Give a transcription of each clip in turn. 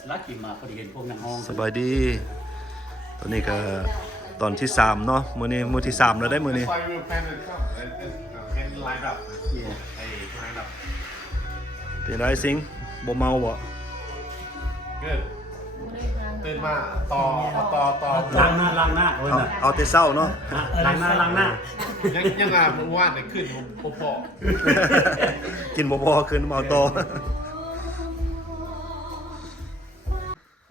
สลักกินมาพอดีเห็นพวกนางห้อง สบายดีตอนนี้ก็ตอนที่3เนาะมื้อนี้มื้อที่3แล้วได้มื้อนี้ Why we were planning to come and line up. Hey, line up. เป็นไรสิงบ่เมาบ่ Good. ตื่นมาต่อ ล้างหน้าเว้ย เอาแต่เช้าเนาะ ล้างหน้า ยังอ่ะเมื่อวานเนี่ยขึ้นผมพอ กินบ่พอขึ้นมาเอาต่อ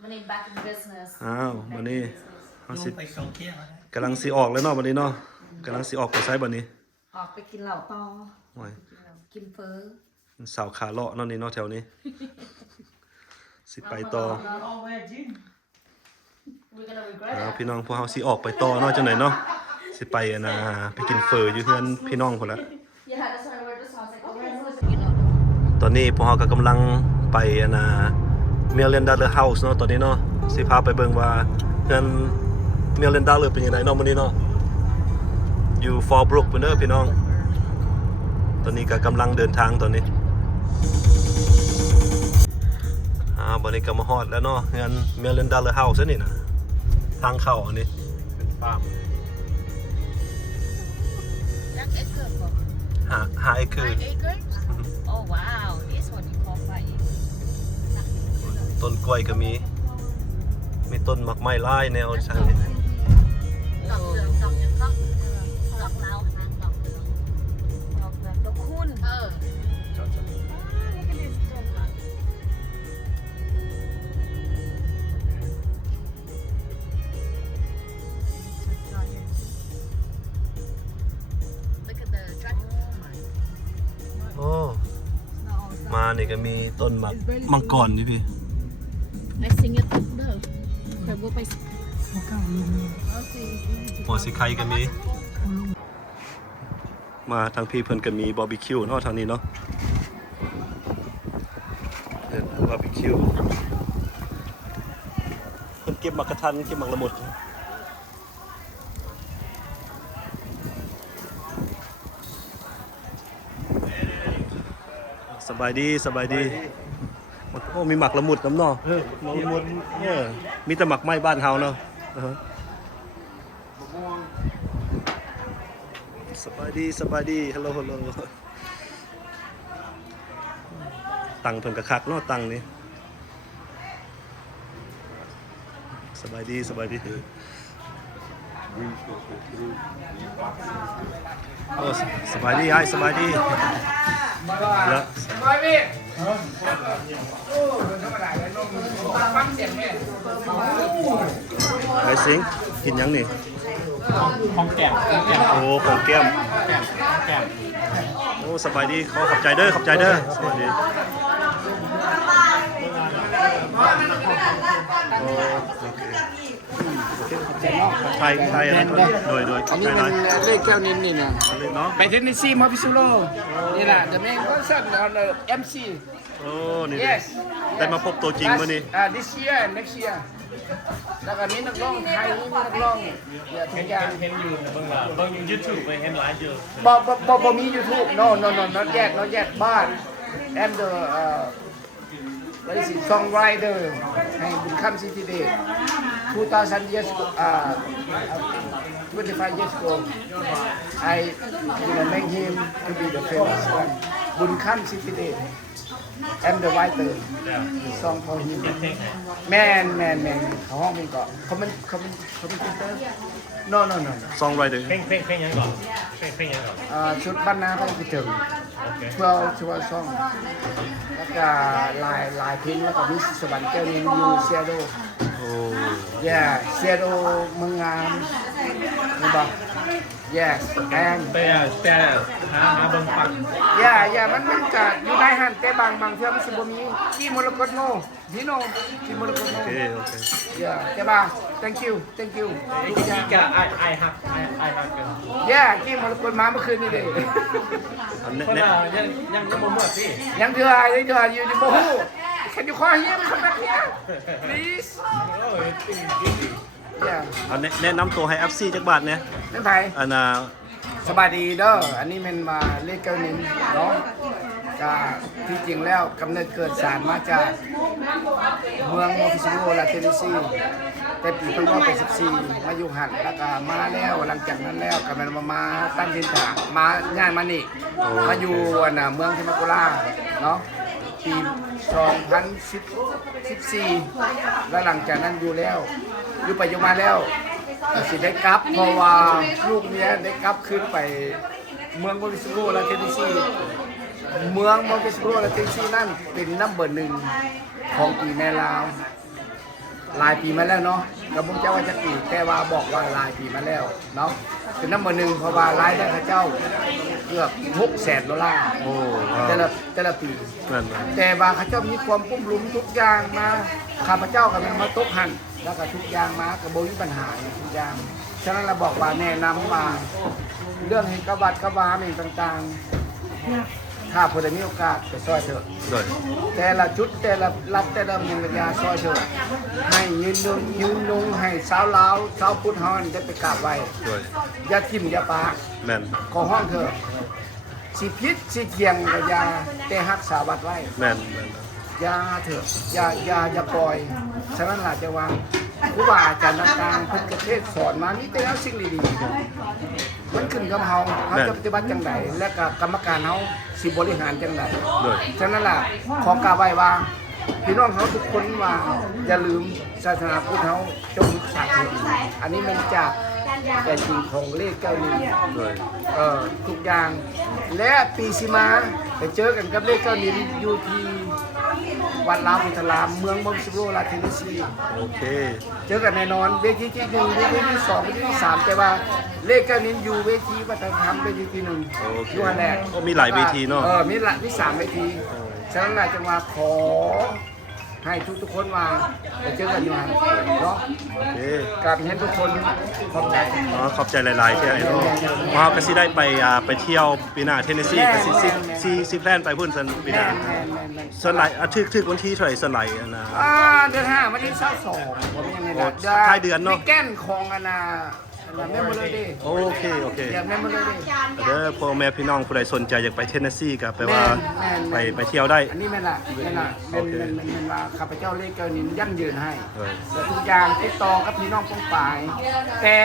Money back in business. อ้าวมื้อนี้เฮาสิ ไปสองเที่ยว กำลังสิออกแล้วเนาะบัดนี้เนาะกำลังสิออกไปไสบัดนี้ ออกไปกินเหล้าต่อ โอ้ย กินเฟอ สาวขาเลาะเนาะนี่เนาะแถวนี้ สิไปต่อ We're gonna regret อ้าว it. พี่น้องพวกเฮาสิออกไปต่อเนาะจังได๋เนาะสิไปไปกินเฟออยู่เฮือนพี่น้องพุ่นละ Yeah, that's when I read this. I was like, okay, so you know. ตอนนี้พวกเราก็กำลังไปMillion Dollar House เนาะตอนนี้เนาะสิพาไปเบิ่งว่าเงิน Million Dollar เป็นยังไงเนาะมื้อนี้เนาะอยู่ Fallbrook เพิ่นเด้อพี่น้องตอนนี้ก็กำลังเดินทางตอนนี้บัดนี้ก็มาฮอดแล้วเนาะเงิน Million Dollar House นี่นะทางเข้าอันนี้เป็นฟาร์ม Jack Edgar. หาเอเคอร์ Acres? Oh wow, this one you call 5 ต้นกล้วยก็มีต้นหมากไม้หลายแนวใช่ ดอกเหลืองดอกยังก็ดอกลาวหางดอกเหลืองดอกแบบดอกคุณLook at the dragon. โอ้มานี่ก็มีต้นหมากมังกรนี่พี่ I sing it up there. เคยว่าไป หัวสิไข่ก็มี มาทางพี่เพิ่นก็มีบาร์บีคิวเนาะทางนี้เนาะบาร์บีคิวเพิ่นเก็บหมากกระทันเก็บหมากละมุดสบายดีโอ้มีหมักละมุดน้ำเนาะหมักละมุดมีแต่หมักไม้บ้านเฮาเนาะสบายดีฮัลโหลตังเพิ่นกระคักเนาะตังนี่สบายดีโอ้สบายดีสบายดีแล้ว Mời đi. Bắn tiền mẹ. ไอ้สิงกินยังนี่ ห้องแก้ม โอ้ของแก้ม แก้ม โอ้สบายดีขอบใจเด้อสบายดีโอ้โอเคไทยนะโดย อันนี้ ไท มั ย นเลขแก้วนินนี่นะ เนาะ ไปเทนเนสซีมาพิซูโลนี่แหละ the main concert on the MC โอ้นี่ yes ได้มาพบตัวจริงมื้อนี้ this year and next year แล้วก็มีนักร้องไทยมีนักร้องอย่าทุกอย่าง เห็นอยู่เบิ่งยูทูบไปเห็นหลายอยู่ บ่มี YouTube no not yet but I'm the what is it songwriter ให้บุญคำ City Day 2000 years ago 25 years ago I make him to be the famous one บุญคำ City Day I'm the writer song for him man เขาห้องเป็นก่อนเขาเป็นคิดเตอร์ no ซองไรเดอร์ เพลงยังก่อนเพลงยังก่อน ชุดบ้านนาเขาไปถึง12ช่องแล้วก็ลายพิ้นแล้วก็มีสวรรค์แก้วนินยูเซียโด โอ้ เซียโดเมืองงามนี่บอก yes and แต่หาเบิ่งฟัง มันก็อยู่ในหันแต่บางเทื่อมันสิบ่มีที่มรกตโนพี่โนที่มรกตโน โอเค แต่บาง thank you อีกะไอฮักกัน ที่มรกตมาเมื่อคืนนี่เด้ อัน คน นี้ ละยังบ่หมดสิ ยังเถื่ออยู่ในบ่ฮู้ Can you call him come back here please โอ้ยติ่งดี อันแนะนำตัวให้ FC จักบาทเนี่ย นั่นไผ อันสบายดีเด้ออันนี้มันมาเลขเก้านินเนาะ ก็ที่จริงแล้วกำเนิดเกิดสารมาจากเมืองโมฟิซิโกลาเทนซีแต่ปี1984มาอยู่หันแล้วก็มาแล้วหลังจากนั้นแล้วก็มันมาตั้งถิ่นฐานมาย้ายมานี่มาอยู่เมืองเทมาโกลาเนาะปี2014แล้วหลังจากนั้นอยู่แล้วอยู่ไปอยู่มาแล้วสิได้กลับเพราะว่าลูกเมียได้กลับขึ้นไปเมืองโมฟิซิโกลาเทนซีเมืองโมฟิซิโกลาเทนซีนั่นเป็นนัมเบอร์1ของปีแม่ลาวหลายปีมาแล้วเนาะกับผมเจ้าว่าจะปีแต่ว่าบอกว่าหลายปีมาแล้วเนาะเป็นนัมเบอร์1เพราะว่ารายได้ข้าเจ้าเกือบ$600,000 โอ้ แต่ละปี นั่น แต่ว่าข้าเจ้ามีความกุ้มลุมทุกอย่างมาข้าพเจ้าก็มันมาตกหันแล้วก็ทุกอย่างมากับโบมีปัญหาทุกอย่างฉะนั้นเราบอกว่าแนะนำมาเรื่องเห็นกวัดกวาเองต่างๆถ้าพอได้มีโอกาสไปซอยเถอะ ด้วย แต่ละจุดแต่ละรัฐแต่ละเมืองระยะซอยเถอะให้ยืนลงให้สาวลาวสาวพุทธเฮานี่ได้ไปกราบไหว้ ด้วย อย่าทิ่มอย่าปา แม่น ขอห้องเถอะสิพิษสิเทียงระยะแต่รักษาวัดไว้ แม่น อย่าเถอะอย่าปล่อยฉะนั้นล่ะจะว่าครูบาอาจารย์ต่างๆเพิ่นก็เทศสอนมามีแต่แล้วสิ่งดีๆมันขึ้นกับเฮาจะปฏิบัติจังไดและก็กรรมการเฮาสิบริหารจังได ด้วย ฉะนั้นล่ะขอกราบไหว้ว่าพี่น้องเขาทุกคนว่าอย่าลืมศาสนาพุทธเฮาจงรักษาศีลอันนี้มันจากแต่จริงของเลขเก้านี้ ด้วย ทุกอย่างและปีสิมาไปเจอกันกับเลขเก้านี้อยู่ที่วัดลาวพุทธารามเมืองมงสโรลาเทนซี โอเค เจอกันแน่นอนเวทีที่1เวทีที่2เวทีที่3แต่ว่าเลขเก้านี้อยู่เวทีวัฒนธรรมเวทีที่1 โอเค อยู่อันแรก ก็มีหลายเวทีเนาะ มี3เวทีฉะนั้นเราจะมาขอให้ทุกคนมาไปเจอกันอยู่หันเนาะ โอเค กับเห็นทุกคนขอบใจ อ๋อขอบใจหลายๆที่ไอ้เนาะเพราะก็สิได้ไปเที่ยวปีหน้าเทนเนสซีก็สิแพลนไปพุ่นซันปีหน้าส่วนหลายถึกวันที่เท่าไหร่ส่วนหลายนะ เดือน5วันที่22ผมยังไงนะ ท้ายเดือนเนาะ มีแก้นของแม่มาเลยดิ โอเคโอเค อยากแม่มาเลยดิ เด้อพ่อแม่พี่น้องผู้ใดสนใจอยากไปเทนเนสซีก็แปลว่า แม่น ไปเที่ยวได้ อันนี้แม่นล่ะเป็นว่าข้าพเจ้าเลขเก้านี้ยั่งยืนให้ เออ แต่ทุกอย่างติดต่อกับพี่น้องป้องปาย แต่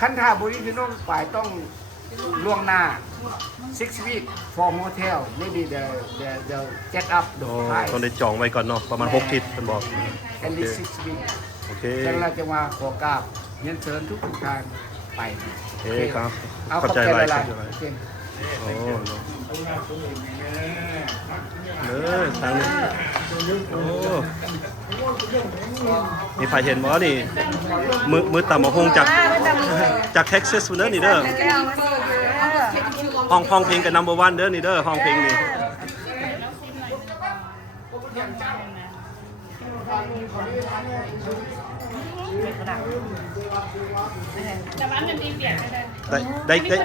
คันท่าบุรีพี่น้องปายต้องล่วงหน้า 6 week for hotel maybe the get up the โอ้ price ต้องได้จองไว้ก่อนเนาะประมาณ6ทิศเพิ่นบอก at least 6 week โอเค ดังนั้นจะมาขอกราบเรียนเชิญทุกทางไป โอเคครับ เอา ขอบใจหลาย ห ข ลา อย บใจหลาย โอเค โอ้เด้อทางนี้โอ้มีใครเห็นบ่นี่มือต่ำมาฮงจากเท็กซัสเด้อนี่เด้อห้องเพลงกับ number 1เด้อนี่เด้อห้องเพลงนี่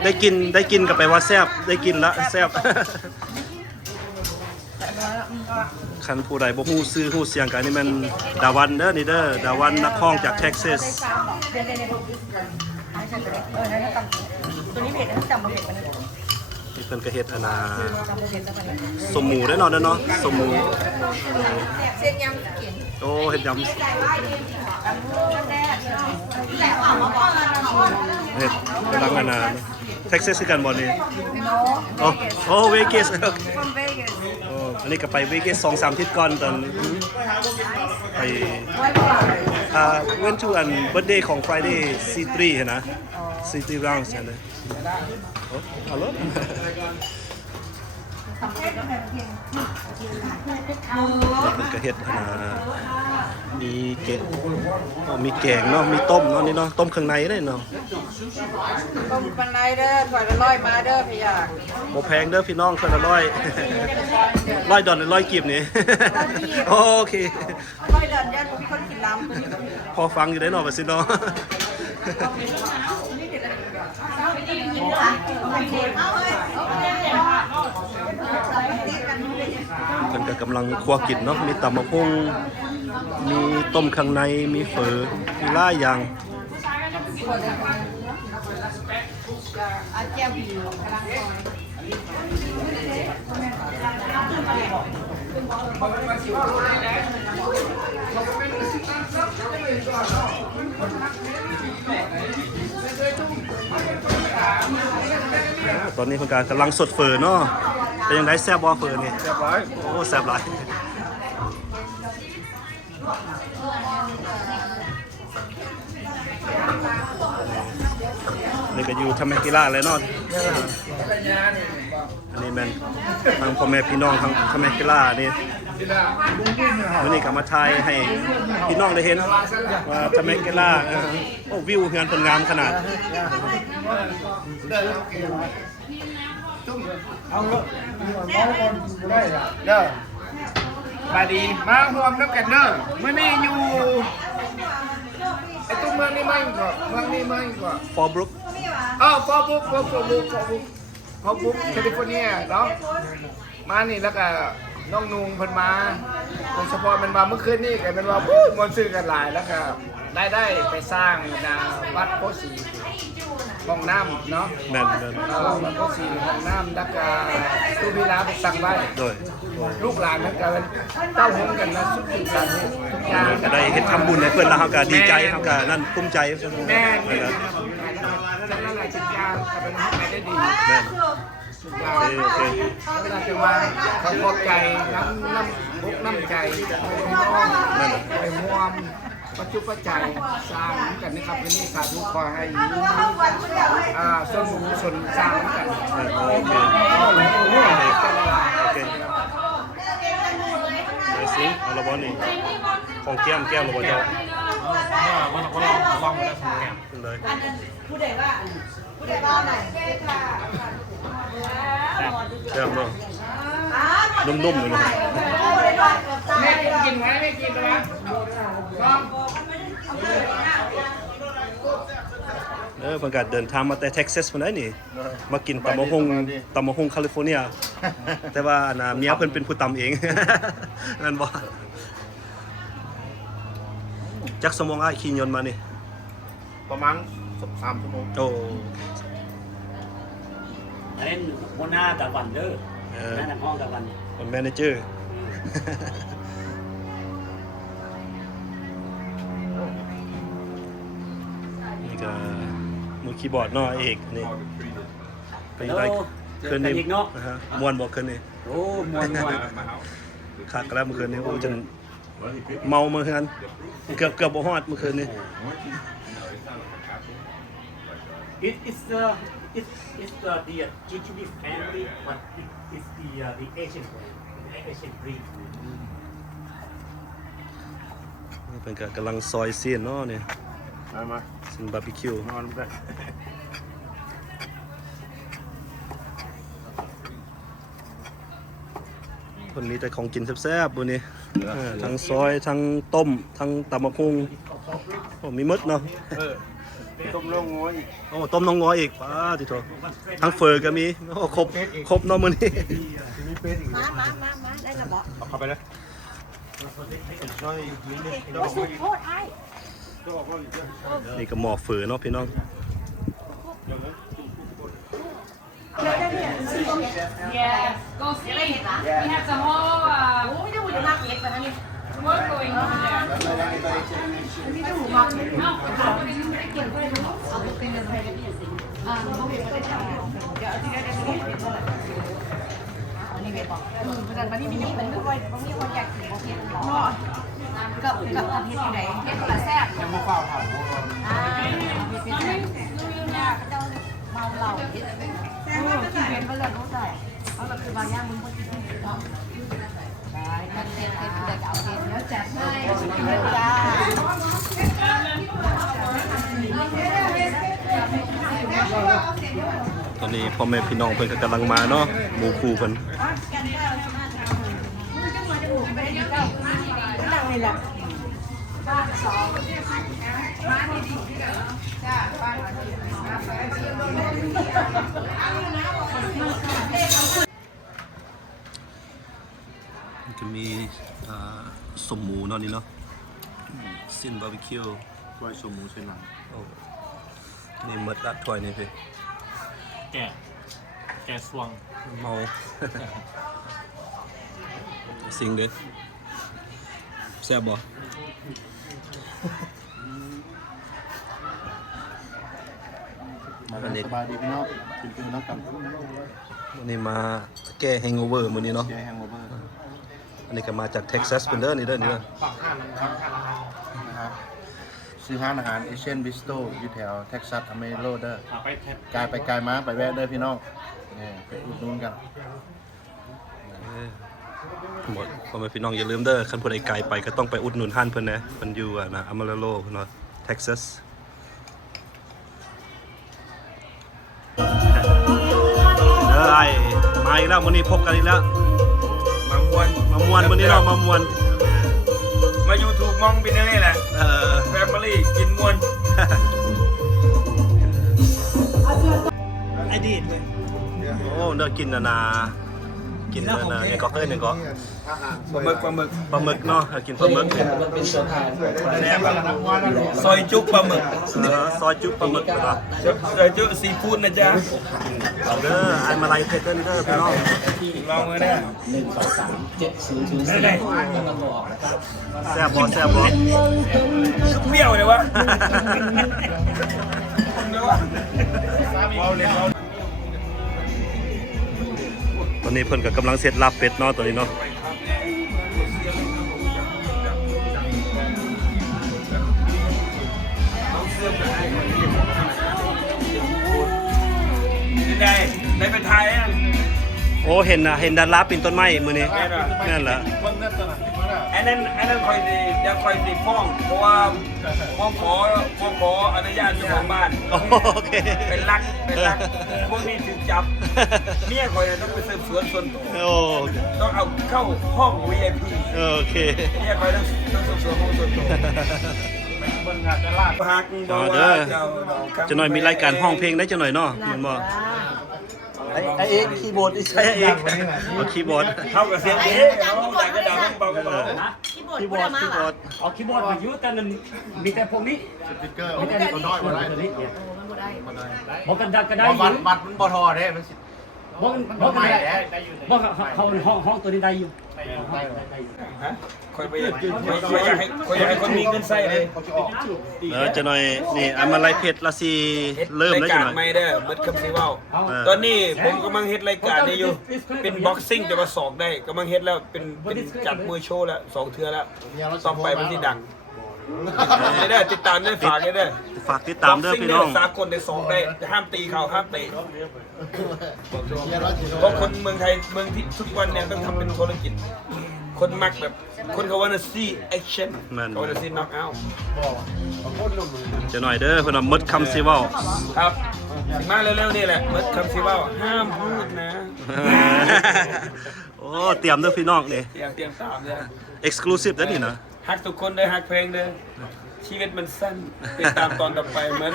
ได้กินกับไปว่าแซบได้กินละแซบคันผู้ใดบ่ฮู้ซื้อฮู้เสียงกันนี่มันดาวันเด้อนี่เด้อดาวันนักร้องจากเท็กซัส ตัวนี้เผ็ดนะจำมาเผ็ดมัน นี่เพิ่นก็เฮ็ดสมหมูได้เนาะเนาะสมหมู เส้นยำกิน โอ้เฮ็ดยำเฮ็ดกำลังเท็กซัสคือกันบ่นี่โอ้เวกัสโอ้อันนี้ก็ไปเวกัส 2-3 อาทิตย์ก่อนตอนไปwent to an birthday ของ Friday C3 เห็นนะ C3 rounds เห็นเลยโอ้ฮัลโหลมันก็เฮ็ดมีเกะมีแกงเนาะมีต้มเนาะนี่เนาะต้มเครื่องในได้เนาะ ต้มปันไดเด้อถอยละร้อยมาเด้อพี่ยา บ่แพงเด้อพี่น้องคนละ100 100 ดอลลาร์100กีบนี่ โอเค ร้อยเดินยันมีคนกินลำ พอฟังอยู่ได้เนาะว่าสิเนาะ เพิ่นก็กำลังคั่วกินเนาะมีตำมะพุงมีต้มข้างในมีเฝอมีหลายอย่าง อาเจียบี ตอนนี้เป็นการกำลังสดเฟิร์เนาะเป็นยังไงแซ่บบ่เฟิร์นี่ เรียบร้อย โอ้แซ่บหลายนี่ก็อยู่ทำแมกีฬาเลยเนาะอันนี้แมนทางพ่อแม่พี่น้องทางทำแมกีฬานี่วันนี้ก็มาถ่ายให้พี่น้องได้เห็นว่าทำแมกีฬาโอ้วิวงานผลงามขนาด เอาลูกน้องคนได้เด้อมาดีมาห่วมน้ำกันเด้อมื่อนี้อยู่ไอ้ตุ้มเมืองนี้ไม่ก่อนเมืองนี้ไม่ก่อน ฟอร์บรุก ฟอร์บุ๊กแคลิฟอร์เนียเนาะมานี่แล้วก็น้องนุงเพิ่นมาโดยเฉพาะมันมาเมื่อคืนนี่ก็เป็นว่ามันซื้อกันหลายแล้วก็ได้ไปสร้างวัดโพสีห้องน้ำเนาะ แมน วัดโพสีห้องน้ำแล้วก็ตู้พิลาไปสั่งไว้ โดย ลูกหลานมันก็เป็นเต้าหงกันนะสุดสันทุกอย่าง ก็ได้เฮ็ดทำบุญให้เพื่อนแล้วเขาก็ดีใจเขาก็นั่นภูมิใจ แม่ นั่นแหละ จากนั้นหลายทุกอย่างก็เป็นห้องไหนได้ดี แม่น ทุกอย่าง โอเค เวลาจะมาเขาขอบใจน้ำใจพี่น้อง นั่นแหละ ไปร่วมประจุประจัยสร้างกันนะครับวันนี้สาธุขอให้ส่วนบุญส่วนสร้างกัน โอเคเดี๋ยวสิเอาละบอนี่ของแก้มละบอเจ้า วันลองมาแล้วทำงาน ขึ้นเลย ผู้ใดว่าไหน แซ่บเนาะนุ่มๆเลยเนาะ แม่กินไหมไม่กินหรอเพิ่นก็เดินทางมาแต่เท็กซัสพุ่นได้นี่มากินตำมะฮงแคลิฟอร์เนียแต่ว่าเมียเพิ่นเป็นผู้ตำเอง นั่นบ่จักสมองอ้ายขี่ยนต์มานี่ ประมาณ3 ชั่วโมง โอ้ อันนี้หัวหน้าตะวันเด้อหน้าห้องตะวัน เป็นแมเนเจอร์นี่ก็มือคีย์บอร์ดเนาะเอกนี่เป็นไรคืนนี้มวนบอกคืนนี้ โอ้มวน ขาดกระแล้วเมื่อคืนนี้โอ้จนเมาเมื่อคืนเกือบบ่ฮอดเมื่อคืนนี้ It's the GGB family, but it's the Asian breed. นี่เป็นกำลังซอยเสียนเนาะเนี่ย มา เส้นบาร์บีคิวน อนได้ คนมีแต่ของกินแซ่บๆบนนี้ทั้งซอยทั้งต้มทั้งตำบักหุ่งโอ้มีมดเนาะ ต้มลงงัวอีก โอ้ต้มน้องง้อยอีกป้าติโตทั้งเฟอร์ก็มีโอ้ครบเนาะมื้อนี้ มาได้ระบอก เอาเข้าไปเลยช่วยยิ้มนิด โคตรไอ้ นี่ก็หม้อเฟอร์เนาะพี่น้อง Yes, go straight. We have the whole โอ้ยดูอยู่มากเล็กไปนะนี่ work going on there. No, นี่เว็บบอกแต่วันนี้มันไม่ค่อยมีคนอยากกินโอเคหรอกับเฮ็ดที่ไหนเฮ็ดกระแซ่บ ยังไม่เฝ้าผ่าน เมาเหล้ากินเป็นเรื่องรู้ใจเพราะเราคือบางอย่างมึงคนกินเนาะได้กันเฮ็ดเด็กเอาเฮ็ดแล้วจัดให้จ้า ตอนนี้พ่อแม่พี่น้องเพิ่นก็กำลังมาเนาะหมู่คู่เพิ่น นั่งนี่แหละ มันจะมีสมหมูเนาะนี่เนาะสิ้นบาร์บีคิว ช่วยชมหมูช่วยหนัง โอ้นี่หมดละถ้วยนี่พี่ แกะสวง เมา สิงเด้อแซ่บบ่ มาสบายดีพี่น้องกินน้ำกัน วันนี้มาแก้แฮงโอเวอร์มื้อนี้เนาะ แกแฮงโอเวอร์ อันนี้ก็มาจากเท็กซัสเพิ่นเด้อนี่เด้อนี่เด้อ นะครับซื้อร้านอาหารเอเชียนบิสโตอยู่แถวเท็กซัสอเมริโลเด้อ ไปแท็บ กายไปไกลมาไปแวะเด้อพี่น้องนี่ไปอุดหนุนกัน หมดพ่อแม่พี่น้องอย่าลืมเด้อคันผู้ใดไกลไปก็ต้องไปอุดหนุนห้านเพิ่นนะเพิ่นอยู่นะอเมริโลเพิ่นว่าเท็กซัสเด้อไอ้มาอีกแล้วมื้อนี้พบกันอีกแล้ว มามวน มามวนมื้อนี้เรามามวน มา YouTube มองเป็นอะไรแหละ แฟมิลี่กินมวน โอ้เด้อกินนากินนาเนี่ยก็เอ้ยเนี่ยก็ ปลาหมึก ปลาหมึกเนาะกินปลาหมึก ซอยจุ๊บปลาหมึก ซอยจุ๊บปลาหมึกเนาะ ซอยจุ๊บซีฟู้ดนะจ๊ะ เอาเด้อไอ้มาลายเพชรเด้อนี่เด้อพี่น้อง ลองเลยนะ แซ่บบ่แซ่บบ่ เปรี้ยวเลยวะเอาเลยเอา ตอนนี้เพิ่นก็กำลังเสร็จลาบเป็ดเนาะตอนนี้เนาะ ได้ไปไทยอ่ะ โอ้เห็นดาราปีนต้นไม้มื้อนี้นั่นแหละ อันนั้นคอยดีจะคอยดีฟ้องเพราะว่าฟ้องขออนุญาตเจ้าของบ้าน โอเค เป็นรักพวกนี้ถูกจับเมียคอยต้องไปสืบสวนส่วนตัว โอ้ ต้องเอาเข้าห้อง VIP โอเค เมียคอยต้องสืบสวนห้องส่วนตัวหักบอกว่าจะหน่อยมีรายการห้องเพลงได้จะหน่อยเนาะมันบ่ไอเอ็กคีย์บอร์ดใช่ไอเอ็กคีย์บอร์ด เข้ากับเสียงเอ๊ะเขาแต่ก็ดังเบาก็เบา คีย์บอร์ดมาเหรอ เอาคีย์บอร์ดมาอยู่แต่มันมีแต่พวกนี้ สติ๊กเกอร์มันก็น้อยมาได้ ตัวนี้เนี่ย มันบ่ได้ บอกกันได้ก็ได้อยู่ บัตรมันบอทอได้มัน บอกกันได้บอกเขาห้องตัวนี้ได้อยู่ ฮะคอยไปอยากให้คนมีเงินใส่เลย จะหน่อยนี่อันมาลายเพชรละสิเริ่มแล้ว ราย จะ การ หน่อย ไม่ได้เบิดคำซีว่าตอนนี้ผมกำลังเฮ็ดรายการนี้อยู่เป็นบ็อกซิ่งแต่ว่าสอกได้กำลังเฮ็ดแล้วเป็นจัดมวยโชว์แล้ว2เทื่อแล้วต่อไปมันสิดังไม่ได้ติดตามได้ฝากได้ ฝากติดตามเด้อพี่น้อง สากลได้สองได้ห้ามตีเขาห้ามเตะเพราะคนเมืองไทยเมืองที่ทุกวันเนี่ยต้องทำเป็นธุรกิจคนมักแบบคนเขาว่าจะ see action เขาว่าจะ see knock out จะหน่อยเด้อเพิ่นว่าหมดคำสิเว้า ครับถึงมาเร็วๆนี่แหละเมื่อคำซีว่าห้ามพูดนะ โอ้เตรียมเด้อพี่น้องนี่ เตรียมตามเลย exclusive เด้อนี่นะ ฮักทุกคนเลยฮักเพลงเลยชีวิตมันสั้นติดตามตอนต่อไปเหมือน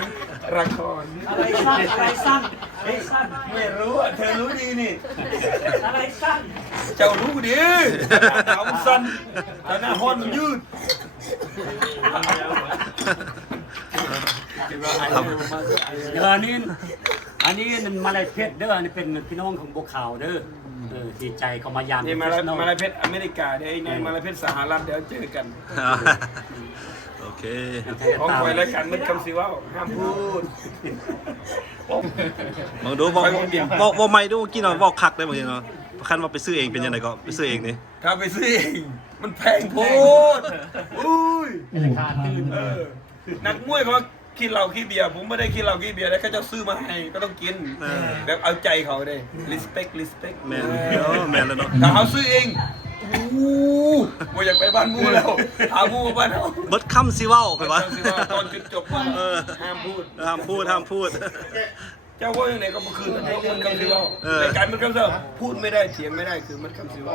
ละคร อะไรสั้นไม่รู้อ่ะเธอรู้ดีนี่ อะไรสั้น เจ้ารู้ดีหนาวมันสั้นแต่หน้าห้อนมันยืด อันนี้มาลายเพชรเด้ออันนี้เป็นพี่น้องของบัวขาวเด้อดีใจเขามายาม นี่มาลายเพชรอเมริกาเดี๋ยวในมาลายเพชรสหรัฐเดี๋ยวเจอกัน โอเค ของคอยรายการเมื่อคำซีว่าห้ามพูด มองดูบอกไม่ดูกินเนาะบอกคักได้บ่เนาะคันว่าไปซื้อเองเป็นยังไงก็ไปซื้อเองนี่ ถ้าไปซื้อเองมันแพงโพดอุ้ย ขาดตื่น นักมวยเขากินเหล้าขี้เบียร์ผมไม่ได้กินเหล้าขี้เบียร์แล้วเขาจะซื้อมาให้ก็ต้องกินแบบเอาใจเขาเลย respect แม่นแม่นแล้วเนาะ ถ้าเขาซื้อเองว่าอยากไปบ้านมูแล้วหามูมาบ้านเขา เบิดคำสิเว้าไปวะ ตอนจุดจบว่าห้ามพูด ห้ามพูด เจ้าว่าอย่างไรก็มาคืนเพราะมันคำสิว่าในการมันคำสิว่าพูดไม่ได้เถียงไม่ได้คือมันคำสิว่า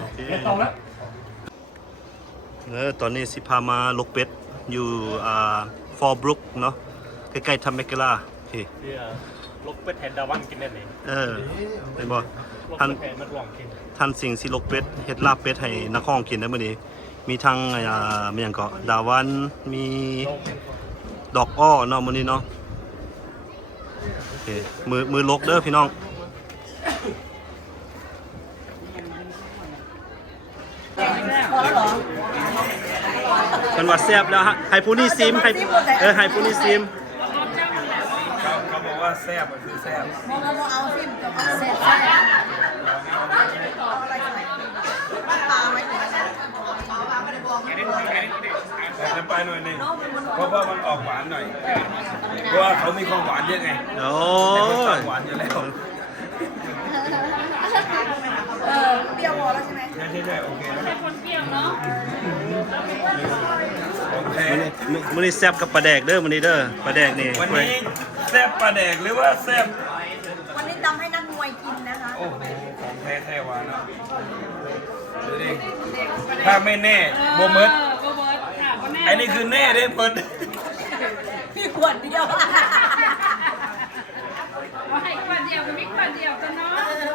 โอเค ต่อแล้ว ตอนนี้สิพามาลกเป็ดอยู่ฟอร์บรุกเนาะใกล้ๆทัมเมกลาโอเค ลบเป็ดแทนดาวันกินได้ไหม เห็นบ่ท่าน แทนมันหวังกิน ท่านสิ่งสิลกเป็ดเฮ็ดลาบเป็ดให้นักห้องกินได้มื้อนี้มีทั้งมีหยังก็ดาวันมีดอกอ้อเนาะมื้อนี้เนาะโอเคมือลกเด้อพี่น้อง มันว่าแซ่บแล้วฮะให้ผู้นี้ซิมให้ให้ผู้นี้ซิม เขาบอกว่าแซ่บก็คือแซ่บ มองเอาซิมกับเอาเสร็จปลาไว้ แต่ไปหน่อยนึงเพราะว่ามันออกหวานหน่อย เพราะว่าเขามีความหวานเยอะไง โอ้ แต่เขาชอบ ย หวานอยู่แล้ว เปรี้ยวพอแล้วใช่ไหม ใช่โอเคแล้ว คนเปรี้ยวเนาะ ของแท้ มื้อนี้แซ่บกับปลาแดกเด้อมื้อนี้เด้อปลาแดกนี่ วันนี้แซ่บปลาแดกหรือว่าแซ่บ วันนี้ตำให้นักมวยกินนะคะ โอ้โหของแท้แท้หวานเนาะดูดิถ้าไม่แน่โบเมิร์ด โบเบิร์ตค่ะก็แน่ ไอ้นี่คือแน่เด้เมิร์ด พี่ขวดเดียว ว่าให้ขวดเดียวก็มีขวดเดียวกันเนาะ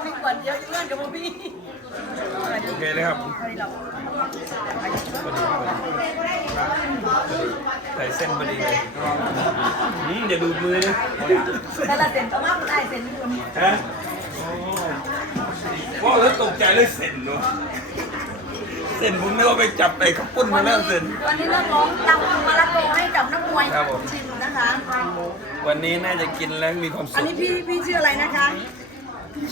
พี่ขวดเดียวเลื่อนกับพี่ โอเคเลยครับใส่เส้นพอดีเลยอย่าดูดมือนะ แต่ละเส้นประมาณได้เส้นคุณ ฮะว่าแล้วตกใจเลยเส้นเนาะเส้นผมไม่ว่าไปจับไอ้ข้าวปุ้นมาแล้วเส้น วันนี้นักร้องตำมะละกอให้กับนักมวยชิมนะคะ วันนี้น่าจะกินแล้วมีความ อั สุ น ข นี้พี่ชื่ออะไรนะคะ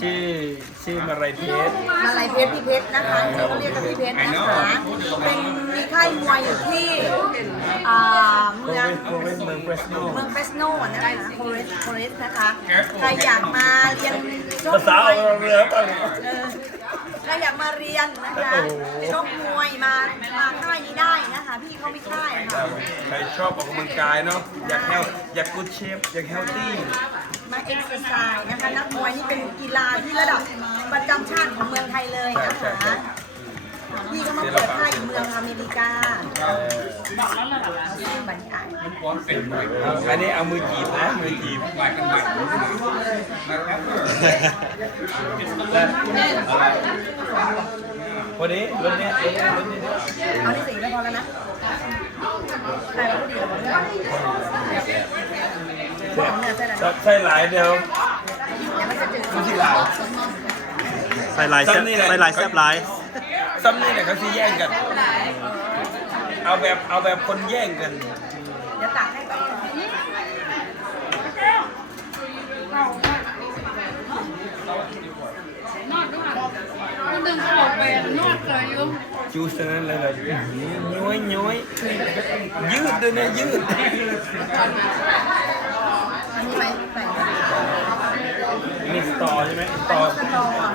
ชื่อมาไรเพชร มาลายเพชรพี่เพชรนะคะเขาเรียกกันพี่เพชรนะคะเป็นมีค่ายมวยอยู่ที่เมือง เมืองเฟสโน เฟสโนนะคะโคเรสนะคะใครอยากมาเรียนชก ภาม ษา วย เรือป่ะ ใครอยากมาเรียนนะคะชกมวยมาค่ายนี้ได้นะคะพี่เขามีค่ายค่ะ ใครชอบออกกำลังกายเนาะอยากกูดเชฟอยากเฮลตี้ มาเอ็กซ์ไซส์นะคะนักมวยนี่เป็นกีฬาที่ระดับประจำชาติของเมืองไทยเลยนะคะพี่ก็มาเปิดค่ายอยู่เมืองอเมริกาบรรยาย อันนี้เอามือจีบนะมือจีบพอดีรถเนี้ย เอาที่สี่แล้วพอแล้วนะแต่เราก็ดีแล้ว ใช่หลายเดียว เดี๋ยวมันจะจืด ที่หลาย ใส่ลายแซ่บใส่ลายแซ่บหลาย ซ้ำนี่เนี่ยเขาซีแย่งกัน เอาแบบคนแย่งกัน เดี๋ยวตักให้ไป นอดด้วยคนดึงขอบไปนอดเลยอยู่ จูสนั้นเลยแบบย้อยยืดด้วยนะยืด อันนี้ไป อันนี้สตอใช่ไหมสตอ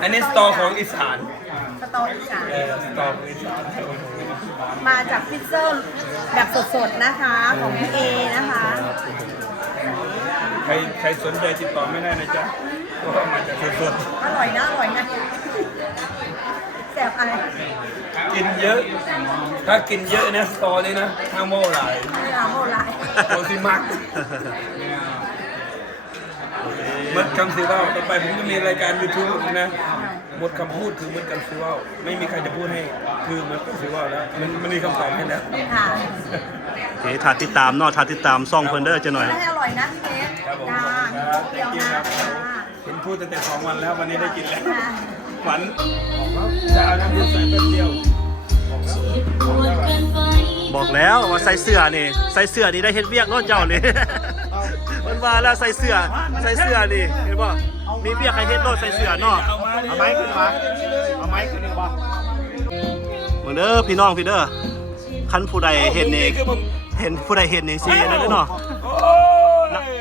อันนี้สตอของอีสาน สตออีสาน สตอของอีสาน มาจากพิซซ่าแบบสดๆนะคะของพี่เอนะคะ ใครสนใจติดต่อไม่ได้นะจ๊ะเพราะว่ามาจากสด อร่อยนะแซ่บอะไร ๆกินเยอะ ถ้ากินเยอะนะสตอนี่นะห้ามโม่หลาย ไม่เอาโมลาย โตซิมักมดคำสิว่าต่อไปผมจะมีรายการ YouTube นะหมดคำพูดคือมดคำสิว่าไม่มีใครจะพูดให้คือมดคำสิว่าแล้วมันมีคำตอบให้แล้ว ค่ะ โอเคถ้าติดตามเนาะถ้าติดตามซ่องเพิ่นเด้อจะหน่อย ให้อร่อยนะพี่เบส ครับผม จ้าเปรี้ยวนะจ้า เห็นพูดตั้งแต่2 วันแล้ววันนี้ได้กินแล้ว ค่ะ หวานจะเอาน้ำเย็นใส่แป๊บเดียว บอกแล้วว่าใส่เสื้อนี่ใส่เสื้อนี่ได้เฮ็ดเวียกเนาะเจ้านี่ มันว่าแล้วใส่เสื้อนี่เห็นบ่มีเวียกให้เฮ็ดโลดใส่เสื้อเนาะเอาไม้ขึ้นมาเอาไม้ขึ้นบ่มื้อเด้อพี่น้องพี่เด้อคันผู้ใดเห็นนี่เห็นผู้ใดเห็นนี่สินั่นเด้อเนาะ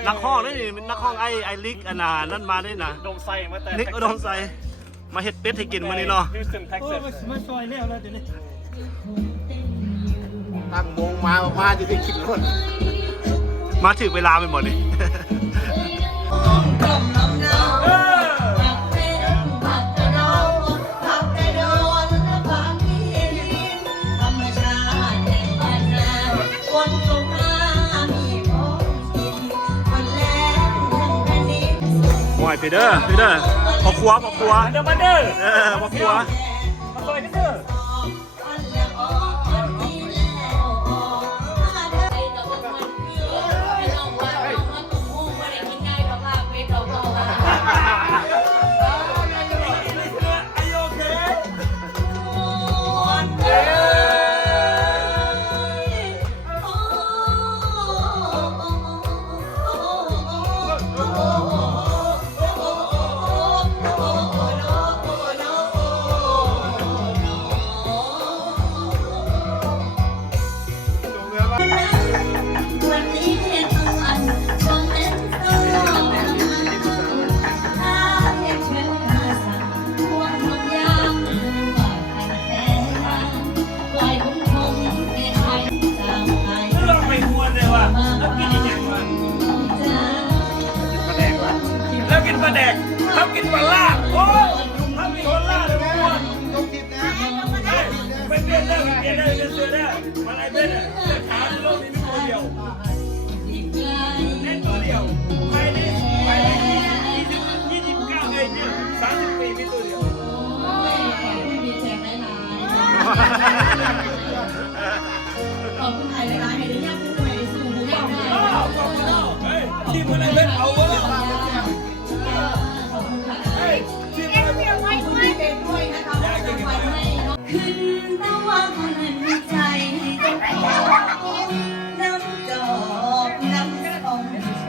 นักห้องนี่นักห้องไอลิกอันน่ะนั่นมาได้นะดมไซมาแต่ลิกดมไซมาเฮ็ดเป็ดให้กินมื้อนี้เนาะ ตั้งวงมาจะได้คิดคน มาถึงเวลาไปหมดนี่ หวยไปเด้อพอครัวเดี๋ยวมาเด้อพอครัว ปลาแดกเขากินปลาล่าโอ้ยเขากินปลาล่าเลยม้วนไปเปลี่ยนได้เปลี่ยนได้เปลี่ยนเสื้อได้มาอะไรเป็นอ่ะเสื้อขาวในโลกนี้มีตัวเดียวเล่นตัวเดียวภายใน29 เองเนี่ย30 ปีมีตัวเดียว ขอบคุณไทยเลยนะให้ได้ยักษ์ผู้ใหญ่สู่ผู้ใหญ่ได้ ทีมอะไรเป็นเอาวะ ขอบคุณค่ะที่เป็นด้วยนะคะขึ้นระหว่างคนหนึ่งใจให้เจ้าของน้ำจอกน้ำสอง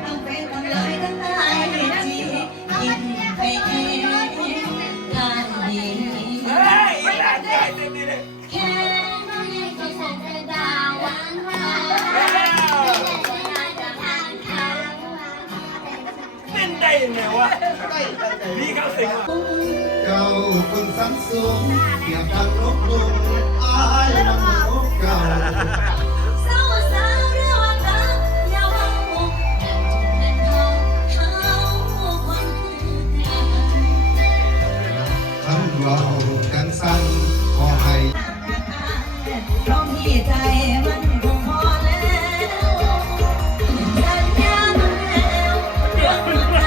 ทั้งเป็นทั้งเลยทั้งตายจีกินไปเองงานดี เฮ้ยหลานใหญ่เต็มที่เลย แค่น้องยังก็ฉันจะดาวหวานหวาน เป็นได้ยังไงวะนี่เขาสิง เจ้าคนสันสูงเสียงดังนกลุงอายมันนกเก่า สาวสาวเรื่องว่ากันอย่าว่าหกแต่จุดเป็นเขาคนคือกัน ทั้งเรากันสั้นขอให้ เพราะพี่ใจมันคงพอแล้วสัญญามันแล้วเรื่องหัวใจ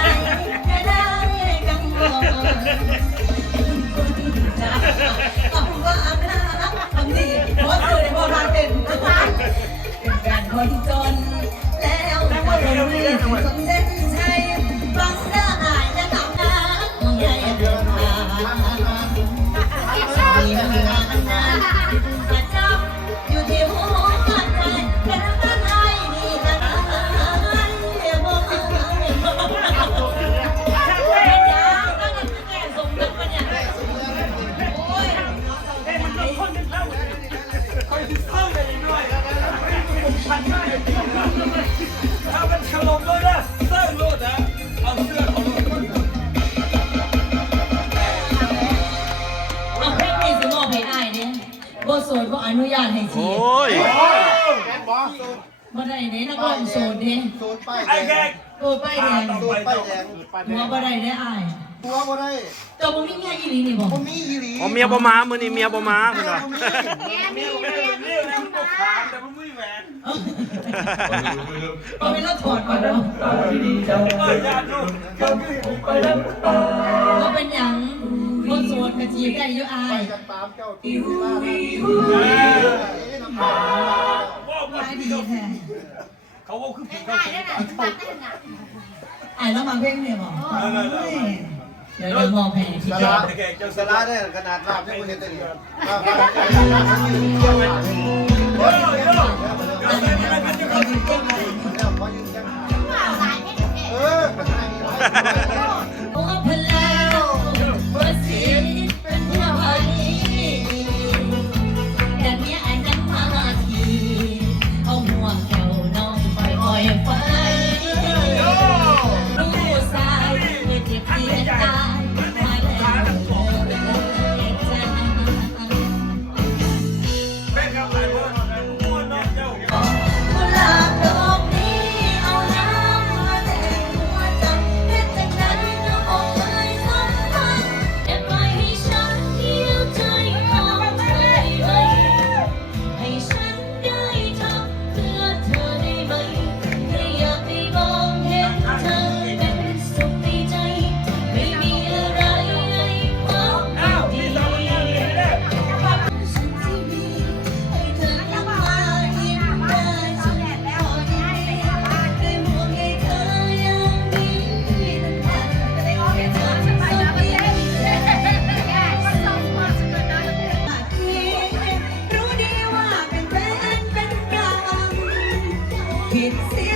จะได้กังวลขอบคุณว่าอาณาบางทีเพราะเธอได้บอกรักเป็นการคนจนแล้วก็รู้ที่สมเส้นชัยฟังได้จะทำน้ำมึงใหญ่เดินมามีงานประจำอยู่ที่หัวใจเป็นรักไทยดีนะเดี๋ยวบอกเป็นยาวก็จะแก่สมกันมาเนี่ยโอ้ย เขาจะเศร้าเลยด้วยผมชันมากเลยถ้ามันถล่มเลยนะเสื้อโลดนะเอาเสื้อเขาโลด เอาเพลงนี้สิมอบให้อ้ายเด้บ่โสดบ่อนุญาตให้ที โอ้ย บ่ได้เด้นักร้องโสดเด้ โซนป้าย ไอ้ แด แก ง โสดป้ายแดง โซนป้ายแดง หัวบ่ได้เด้อ้าย ตัวบ่ได้ เจ้าบ่มีเมียอีหลีนี่บ่ ผมมีอีหลี อ๋อเมียบ่มามื้อนี้เมียบ่มาเพิ่นว่า เมียเรียกนะมันตกขามแต่มันไม่แหวน บ่เป็นเราถอดก่อนเนาะ ญาติลูก บ่เป็นหยังบ่โสดก็จีบได้อยู่อ้าย กันตามเจ้าที่บ้าน ว่า อ้ายดีแท้ เขาว่าคือผีเขา อ้ายแล้วมาเพลงนี่บ่เดี๋ยวมอบให้ สาระเจ้าสาระได้ขนาดลาบยังไม่เห็นเลย โอ้ยโย่ก็ใส่มาแล้วกันจะเขาถึงต้นเลย โอ้เพิ่นแล้วบ่สิเป็นหัวไผแต่เมียอันนั้นมาทีเอาหัวแถวน้องปล่อยไปรู้สายเมื่อเจ็บเสียตายมาแล้วเจ็บใจ เป็นกับหลายคนม้วนน้องเจ้า กุหลาบดอกนี้เอาน้ำมาแต่งหัวใจเป็นจังใดน้องอกเอ่ยสัมพันธ์แต่ปล่อยให้ฉันเหี่ยวใจของเธอได้ไหมให้ฉันได้ทำเพื่อเธอได้ไหมแค่อยากได้มองเห็นเธอเป็นสุขในใจไม่มีอะไรให้ความ อ้าว ดี พี่สาวมันยังเห็นได้ ฉันที่มีให้เธอยิ้มมายิ้มได้ฉันพอดีได้ห่วงให้เธอยังมีน้ำตาแค่เธอสักทีรู้ดีว่าเป็นแฟนเป็นกรรมผิดเสีย